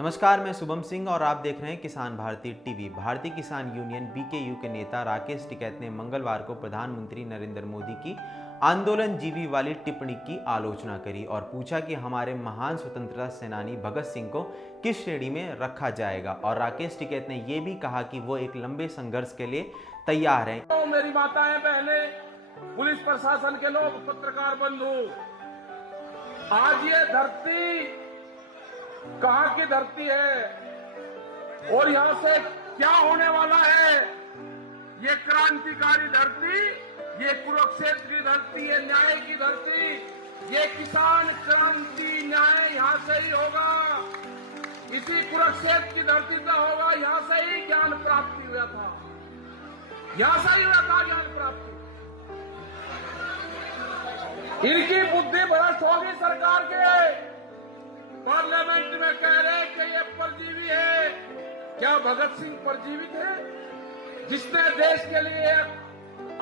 नमस्कार, मैं शुभम सिंह और आप देख रहे हैं किसान भारती टीवी। भारतीय किसान यूनियन बीकेयू के नेता राकेश टिकैत ने मंगलवार को प्रधानमंत्री नरेंद्र मोदी की आंदोलनजीवी वाली टिप्पणी की आलोचना करी और पूछा कि हमारे महान स्वतंत्रता सेनानी भगत सिंह को किस श्रेणी में रखा जाएगा। और राकेश टिकैत ने यह भी कहा कि वो एक लंबे संघर्ष के लिए तैयार हैं। तो मेरी माताएं, बहनें, पुलिस प्रशासन के लोग, पत्रकार बंधु, आज ये धरती कहां की धरती है और यहां से क्या होने वाला है। ये क्रांतिकारी धरती, ये कुरुक्षेत्र की धरती है, न्याय की धरती। ये किसान क्रांति न्याय यहां से ही होगा, इसी कुरुक्षेत्र की धरती से होगा। यहां से ही ज्ञान प्राप्ति हुआ था, यहां से ही हुआ था ज्ञान प्राप्ति। इनकी बुद्धि भ्रष्ट होगी सरकार के। पार्लियामेंट में कह रहे कि ये परजीवी है। क्या भगत सिंह परजीवी थे, जिसने देश के लिए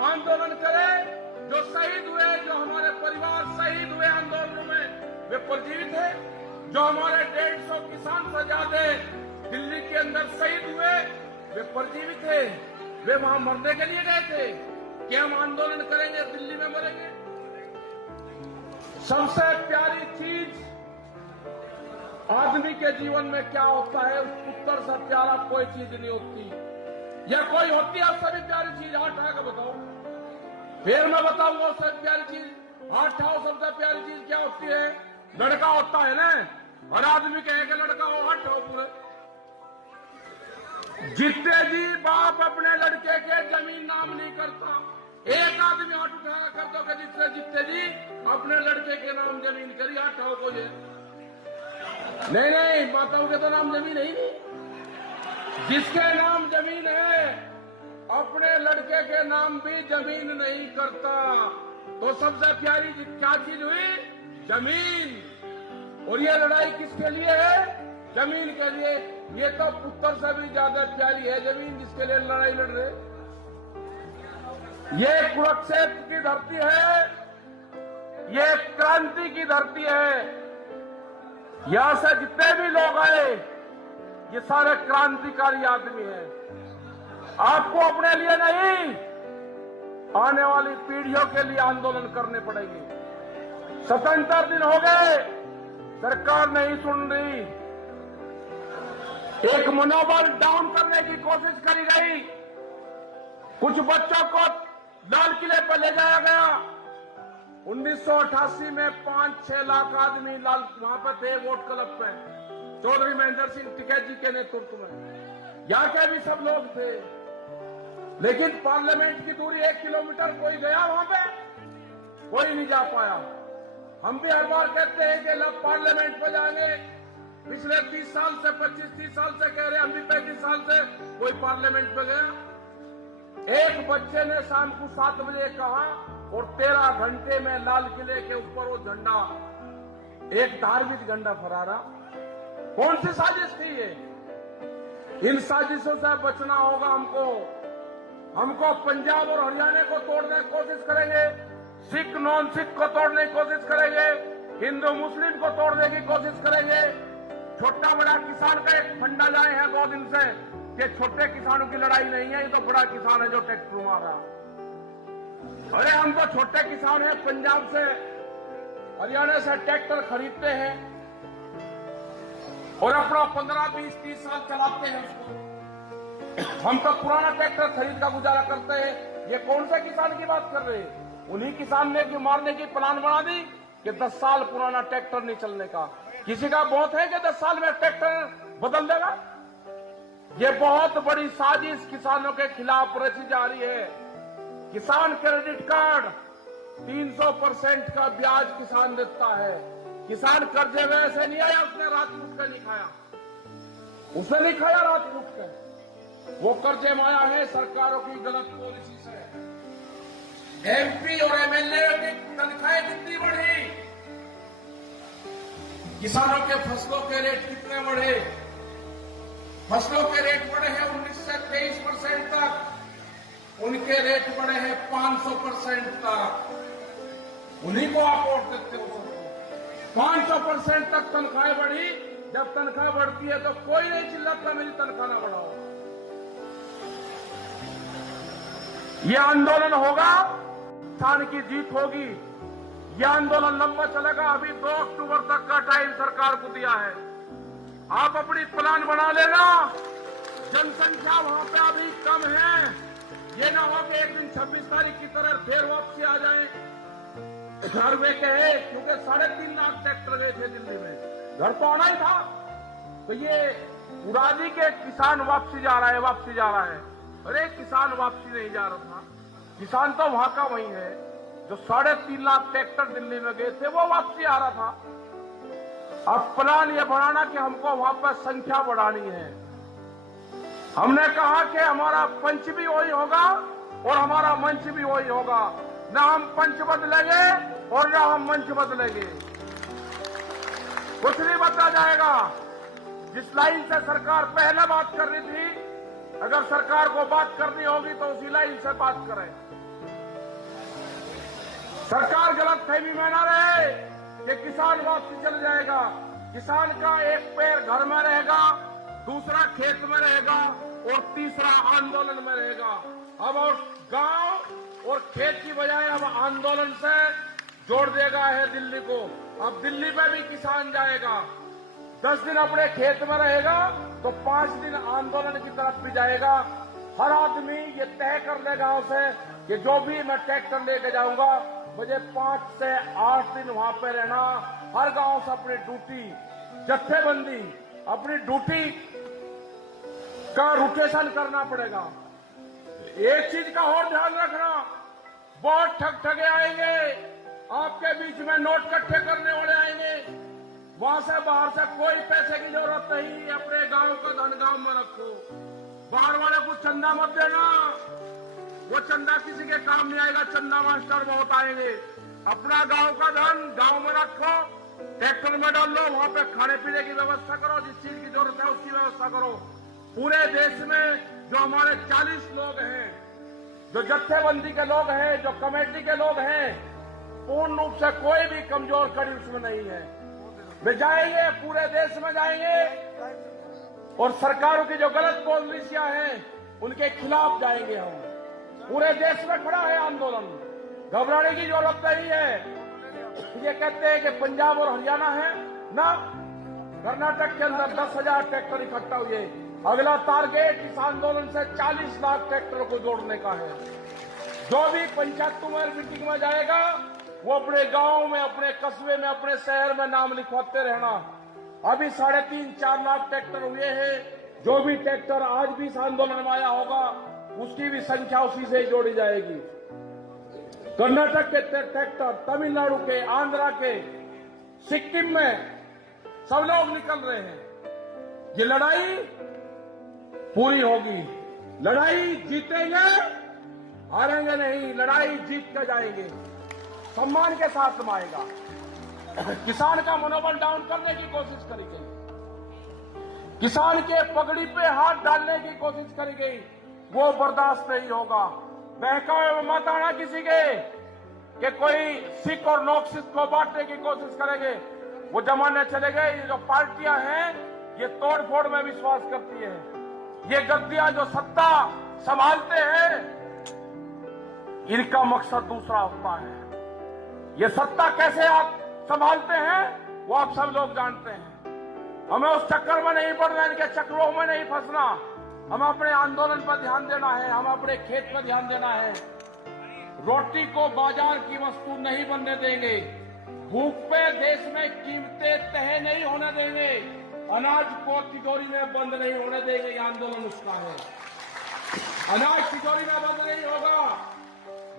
आंदोलन करे, जो शहीद हुए, जो हमारे परिवार शहीद हुए आंदोलन में, वे परजीवी थे? जो हमारे 150 किसान से ज्यादा दिल्ली के अंदर शहीद हुए, वे परजीवी थे? वे वहां मरने के लिए गए थे कि हम आंदोलन करेंगे, दिल्ली में मरेंगे? सबसे प्यारी चीज आदमी के जीवन में क्या होता है, उस पुत्र से प्यारा कोई चीज नहीं होती। या कोई होती है सभी प्यारी चीज? हाथ उठा के बताओ, फिर मैं बताऊंगा सबसे प्यारी चीज। हाथ उठाओ, सबसे प्यारी चीज क्या होती है? लड़का होता है ना, और आदमी कहे कि लड़का हो, हाथ उठाओ पूरे। जितने जी बाप अपने लड़के के जमीन नाम नहीं करता, एक आदमी हाथ उठा कर दो कि जितने जितने जी अपने लड़के के नाम जमीन करी, हाथ उठाओ को ये। नहीं, माताओं के तो नाम जमीन है ही नहीं। जिसके नाम जमीन है, अपने लड़के के नाम भी जमीन नहीं करता। तो सबसे प्यारी क्या चीज हुई? जमीन। और ये लड़ाई किसके लिए है? जमीन के लिए। ये तो पुत्र से भी ज्यादा प्यारी है जमीन, जिसके लिए लड़ाई लड़ रहे। ये कुरुक्षेत्र की धरती है, ये क्रांति की धरती है। यहां से जितने भी लोग आए, ये सारे क्रांतिकारी आदमी हैं। आपको अपने लिए नहीं, आने वाली पीढ़ियों के लिए आंदोलन करने पड़ेंगे। स्वतंत्र दिन हो गए, सरकार नहीं सुन रही। एक मनोबल डाउन करने की कोशिश करी गई। कुछ बच्चों को लाल किले पर ले जाया गया। 1988 में 5-6 लाख आदमी लाल वहां पर थे, वोट क्लब पे, चौधरी महेंद्र सिंह टिकैत जी के नेतृत्व में। यहाँ के भी सब लोग थे, लेकिन पार्लियामेंट की दूरी 1 किलोमीटर, कोई गया वहां पे? कोई नहीं जा पाया। हम भी हर बार कहते हैं कि लोग पार्लियामेंट पे जाएंगे। पिछले 30 साल से, 25-30 साल से कह रहे, हम भी 35 साल से कोई पार्लियामेंट पे गया? एक बच्चे ने शाम को 7 बजे कहा और 13 घंटे में लाल किले के ऊपर वो झंडा, एक धार्मिक झंडा फहरा। कौन सी साजिश थी ये? इन साजिशों से बचना होगा हमको। हमको पंजाब और हरियाणा को तोड़ने की कोशिश करेंगे, सिख नॉन सिख को तोड़ने की कोशिश करेंगे, हिंदू मुस्लिम को तोड़ने की कोशिश करेंगे। छोटा बड़ा किसान का एक फंडा लाए हैं 2 दिन से कि छोटे किसानों की लड़ाई नहीं है, ये तो बड़ा किसान है जो ट्रैक्टर मार रहा। अरे हम तो छोटे किसान हैं, पंजाब से हरियाणा से ट्रैक्टर खरीदते हैं और अपना 15, 20, 30 साल चलाते हैं उसको। हम तो पुराना ट्रैक्टर खरीद का गुजारा करते हैं। ये कौन से किसान की बात कर रहे हैं? उन्हीं किसान ने कि मारने की प्लान बना दी कि 10 साल पुराना ट्रैक्टर नहीं चलने का। किसी का बहुत है कि 10 साल में ट्रैक्टर बदल देगा? ये बहुत बड़ी साजिश किसानों के खिलाफ रची जा रही है। किसान क्रेडिट कार्ड 300% का ब्याज किसान देता है। किसान कर्जे में ऐसे नहीं आया, उसने रात उठ कर नहीं खाया, उसने नहीं खाया रात उठ कर। वो कर्जे में आया है सरकारों की गलत पॉलिसी से। एमपी और एमएलए की तनख्वाहें कितनी बढ़ी, किसानों के फसलों के रेट कितने बढ़े? फसलों के रेट बढ़े हैं 19 से 23% तक, उनके रेट बढ़े हैं 500% तक। उन्हीं को आप वोट देते हो। 500% तक तनख्वाहें बढ़ी, जब तनख्वाह बढ़ती है तो कोई नहीं चिल्लाता मेरी तनख्वाह ना बढ़ाओ। ये आंदोलन होगा, किसान की जीत होगी। ये आंदोलन लंबा चलेगा। अभी 2 अक्टूबर तक का टाइम सरकार को दिया है। आप अपनी प्लान बना लेना। जनसंख्या वहां पे अभी कम है। ये ना हो कि एक दिन 26 तारीख की तरह फिर वापसी आ जाए। घर वे कहे, क्योंकि 3.5 लाख ट्रैक्टर गए थे दिल्ली में, घर तो आना ही था। तो ये उड़ा दी के किसान वापसी जा रहा है, वापसी जा रहा है। अरे किसान वापसी नहीं जा रहा था। किसान तो वहां का वही है जो 3.5 लाख ट्रैक्टर दिल्ली में गए थे, वो वापसी आ रहा था। अब प्लान ये बनाना कि हमको वहां पर संख्या बढ़ानी है। हमने कहा कि हमारा पंच भी वही होगा और हमारा मंच भी वही होगा। न हम पंच बदलेंगे और न हम मंच बदलेंगे। कुछ नहीं बदला जाएगा। जिस लाइन से सरकार पहले बात कर रही थी, अगर सरकार को बात करनी होगी तो उसी लाइन से बात करें। सरकार गलतफहमी में ना रहे कि किसान वापसी चल जाएगा। किसान का एक पैर घर में रहेगा, दूसरा खेत में रहेगा और तीसरा आंदोलन में रहेगा। अब और गांव और खेत की बजाय अब आंदोलन से जोड़ देगा है दिल्ली को। अब दिल्ली में भी किसान जाएगा, 10 दिन अपने खेत में रहेगा तो 5 दिन आंदोलन की तरफ भी जाएगा। हर आदमी ये तय कर ले गांव से कि जो भी मैं ट्रैक्टर लेके जाऊंगा, मुझे 5 से 8 दिन वहां पे रहना। हर गांव से अपनी ड्यूटी, जत्थेबंदी, अपनी ड्यूटी का रोटेशन करना पड़ेगा। एक चीज का और ध्यान रखना, बहुत ठगे आएंगे आपके बीच में, नोट इकट्ठे करने वाले आएंगे। वहां से बाहर से कोई पैसे की जरूरत नहीं। अपने गांव का धन गांव में रखो। बाहर वाले को चंदा मत देना, वो चंदा किसी के काम नहीं आएगा। चंदा मास्टर बहुत आएंगे। अपना गांव का धन गांव में रखो, ट्रैक्टर में डाल लो, वहां पे खाने पीने की व्यवस्था करो, जिस चीज की जरूरत है उसकी व्यवस्था करो। पूरे देश में जो हमारे 40 लोग हैं, जो जत्थेबंदी के लोग हैं, जो कमेटी के लोग हैं, पूर्ण रूप से कोई भी कमजोर कड़ी उसमें नहीं है। वे जाएंगे, पूरे देश में जाएंगे और सरकारों की जो गलत पॉलिसियां हैं उनके खिलाफ जाएंगे हम। पूरे देश में खड़ा है आंदोलन, घबराने की जरूरत नहीं है। ये कहते हैं कि पंजाब और हरियाणा है ना, कर्नाटक के अंदर 10,000 ट्रैक्टर इकट्ठा हुए। अगला टारगेट इस आंदोलन से 40 लाख ट्रैक्टरों को जोड़ने का है। जो भी पंचायतों में मीटिंग में जाएगा वो अपने गांव में, अपने कस्बे में, अपने शहर में नाम लिखवाते रहना। अभी 3.5-4 लाख ट्रैक्टर हुए हैं। जो भी ट्रैक्टर आज भी इस आंदोलन में आया होगा उसकी भी संख्या उसी से जोड़ी जाएगी। कर्नाटक के ट्रैक्टर, तमिलनाडु के, आंध्रा के, सिक्किम में सब लोग निकल रहे हैं। ये लड़ाई पूरी होगी। लड़ाई जीतेंगे, हारेंगे नहीं। लड़ाई जीत कर जाएंगे, सम्मान के साथ समाएगा। किसान का मनोबल डाउन करने की कोशिश करी गई, किसान के पगड़ी पे हाथ डालने की कोशिश करी गई, वो बर्दाश्त नहीं होगा। बहकावे में मत आना किसी के कि कोई सिख और नॉन सिख को बांटने की कोशिश करेंगे। वो जमाने चले गए। ये जो पार्टियां हैं ये तोड़फोड़ में विश्वास करती है। ये गद्दियां जो सत्ता संभालते हैं इनका मकसद दूसरा होता है। ये सत्ता कैसे आप संभालते हैं वो आप सब लोग जानते हैं। हमें उस चक्कर में नहीं पड़ना, इनके चक्रों में नहीं फंसना। हमें अपने आंदोलन पर ध्यान देना है, हमें अपने खेत पर ध्यान देना है। रोटी को बाजार की वस्तु नहीं बनने देंगे। भूख पे देश में कीमतें तय नहीं होने देंगे। अनाज को तिजोरी में बंद नहीं होने देंगे। ये आंदोलन उसका है। अनाज तिजोरी में बंद नहीं होगा।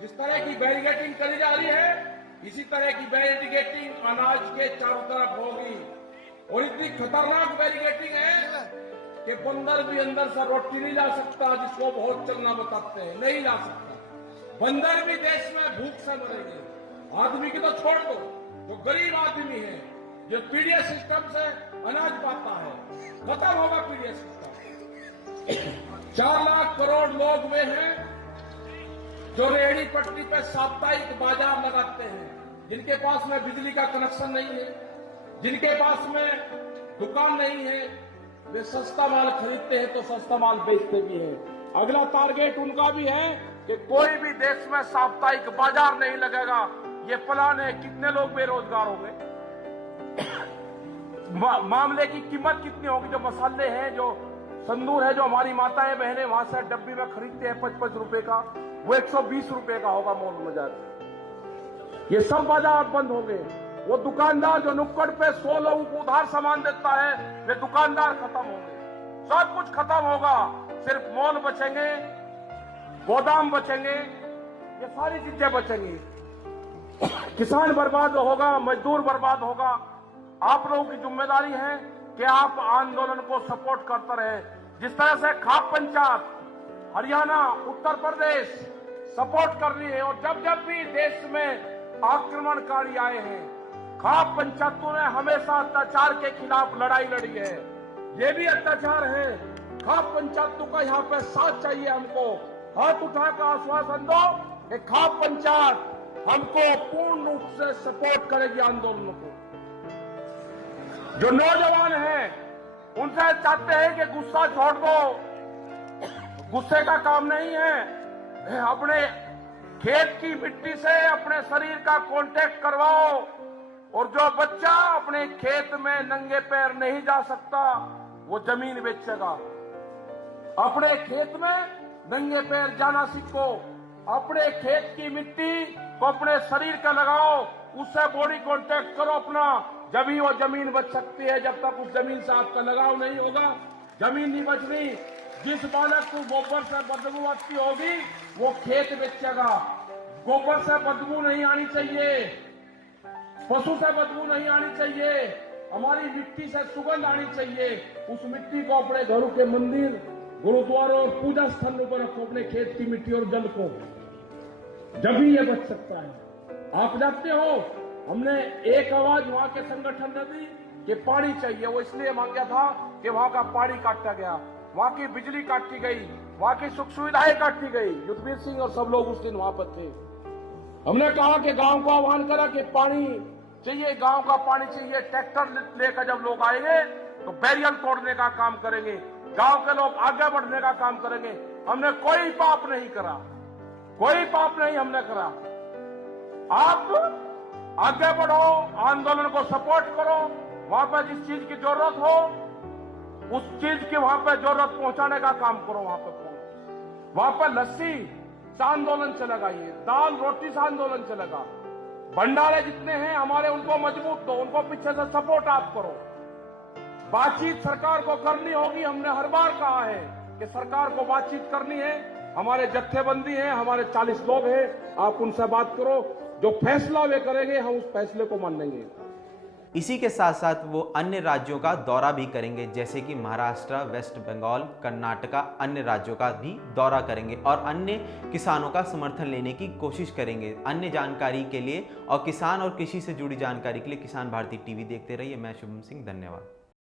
जिस तरह की बैरिकेडिंग करी जा रही है इसी तरह की बैरिकेडिंग अनाज के चारों तरफ होगी। और इतनी खतरनाक बैरिकेडिंग है कि बंदर भी अंदर से रोटी नहीं ला सकता, जिसको बहुत चलना बताते हैं, नहीं ला सकता। बंदर भी देश में भूख से मरेंगे। आदमी की तो छोड़ दो, जो गरीब आदमी है, जो पीडीएस सिस्टम से अनाज पाता है, खत्म होगा पीडीएस सिस्टम। 4 लाख करोड़ लोग वे हैं जो रेहड़ी पटरी पे साप्ताहिक बाजार लगाते हैं, जिनके पास में बिजली का कनेक्शन नहीं है, जिनके पास में दुकान नहीं है, वे सस्ता माल खरीदते हैं तो सस्ता माल बेचते भी हैं। अगला टारगेट उनका भी है कि कोई भी देश में साप्ताहिक बाजार नहीं लगेगा। ये प्लान है। कितने लोग बेरोजगार होंगे? मामले की कीमत कितनी होगी? जो मसाले हैं, जो संदूर है, जो हमारी माताएं बहनें वहां से डब्बी में खरीदते हैं 55 रुपए का, वो 120 रुपए का होगा मॉल बाजार। ये सब बाजार बंद होंगे। वो दुकानदार जो नुक्कड़ पे 100 लोगों को उधार सामान देता है, वे दुकानदार खत्म होंगे। सब कुछ खत्म होगा। सिर्फ मॉल बचेंगे, गोदाम बचेंगे, ये सारी चीजें बचेंगी। किसान बर्बाद होगा, मजदूर बर्बाद होगा। आप लोगों की जिम्मेदारी है कि आप आंदोलन को सपोर्ट करते रहे। जिस तरह से खाप पंचायत हरियाणा, उत्तर प्रदेश सपोर्ट कर रही है, और जब जब भी देश में आक्रमणकारी आए हैं, खाप पंचायतों ने हमेशा अत्याचार के खिलाफ लड़ाई लड़ी है। ये भी अत्याचार है। खाप पंचायतों का यहाँ पे साथ चाहिए। हमको हाथ उठाकर आश्वासन दो कि खाप पंचायत हमको पूर्ण रूप से सपोर्ट करेगी आंदोलन को। जो नौजवान हैं उनसे चाहते हैं कि गुस्सा छोड़ दो। गुस्से का काम नहीं है। अपने खेत की मिट्टी से अपने शरीर का कांटेक्ट करवाओ। और जो बच्चा अपने खेत में नंगे पैर नहीं जा सकता, वो जमीन बेचेगा। अपने खेत में नंगे पैर जाना सीखो। अपने खेत की मिट्टी को अपने शरीर का लगाओ, उससे बॉडी कांटेक्ट करो अपना, जब ही वो जमीन बच सकती है। जब तक उस जमीन से आपका लगाव नहीं होगा, जमीन नहीं बच रही। जिस बालक को गोबर से बदबू आती होगी, वो खेत बेचेगा। गोबर से बदबू नहीं आनी चाहिए, पशु से बदबू नहीं आनी चाहिए, हमारी मिट्टी से सुगंध आनी चाहिए। उस मिट्टी को अपने घरों के मंदिर, गुरुद्वारों और पूजा स्थलों पर रखो, अपने खेत की मिट्टी और जल को, जब ही ये बच सकता है। आप जानते हो, हमने एक आवाज वहां के संगठन ने दी कि पानी चाहिए। वो इसलिए मांगा था कि वहां का पानी काटा गया, वहां की बिजली काटी गई, वहां की सुख सुविधाएं काटी गई। युद्धवीर सिंह और सब लोग उस दिन वहां पर थे। हमने कहा कि गांव को आह्वान करा कि पानी चाहिए, गांव का पानी चाहिए। ट्रैक्टर लेकर जब लोग आएंगे तो बैरियर तोड़ने का काम करेंगे, गांव के लोग आगे बढ़ने का काम करेंगे। हमने कोई पाप नहीं करा, कोई पाप नहीं हमने करा। आप आगे बढ़ो, आंदोलन को सपोर्ट करो। वहां पर जिस चीज की जरूरत हो, उस चीज की वहां पर जरूरत पहुंचाने का काम करो। वहां पर लस्सी से आंदोलन चलेगा, ये दाल रोटी से आंदोलन चलेगा। भंडारे जितने हैं हमारे, उनको मजबूत दो, उनको पीछे से सपोर्ट आप करो। बातचीत सरकार को करनी होगी। हमने हर बार कहा है कि सरकार को बातचीत करनी है। हमारे जत्थेबंदी हैं, हमारे 40 लोग हैं, आप उनसे बात करो। जो फैसला वे करेंगे, हम उस फैसले को मानेंगे। इसी के साथ साथ वो अन्य राज्यों का दौरा भी करेंगे, जैसे कि महाराष्ट्र, वेस्ट बंगाल, कर्नाटका, अन्य राज्यों का भी दौरा करेंगे और अन्य किसानों का समर्थन लेने की कोशिश करेंगे। अन्य जानकारी के लिए और किसान और कृषि से जुड़ी जानकारी के लिए किसान भारती टीवी देखते रहिए। मैं शुभम सिंह, धन्यवाद।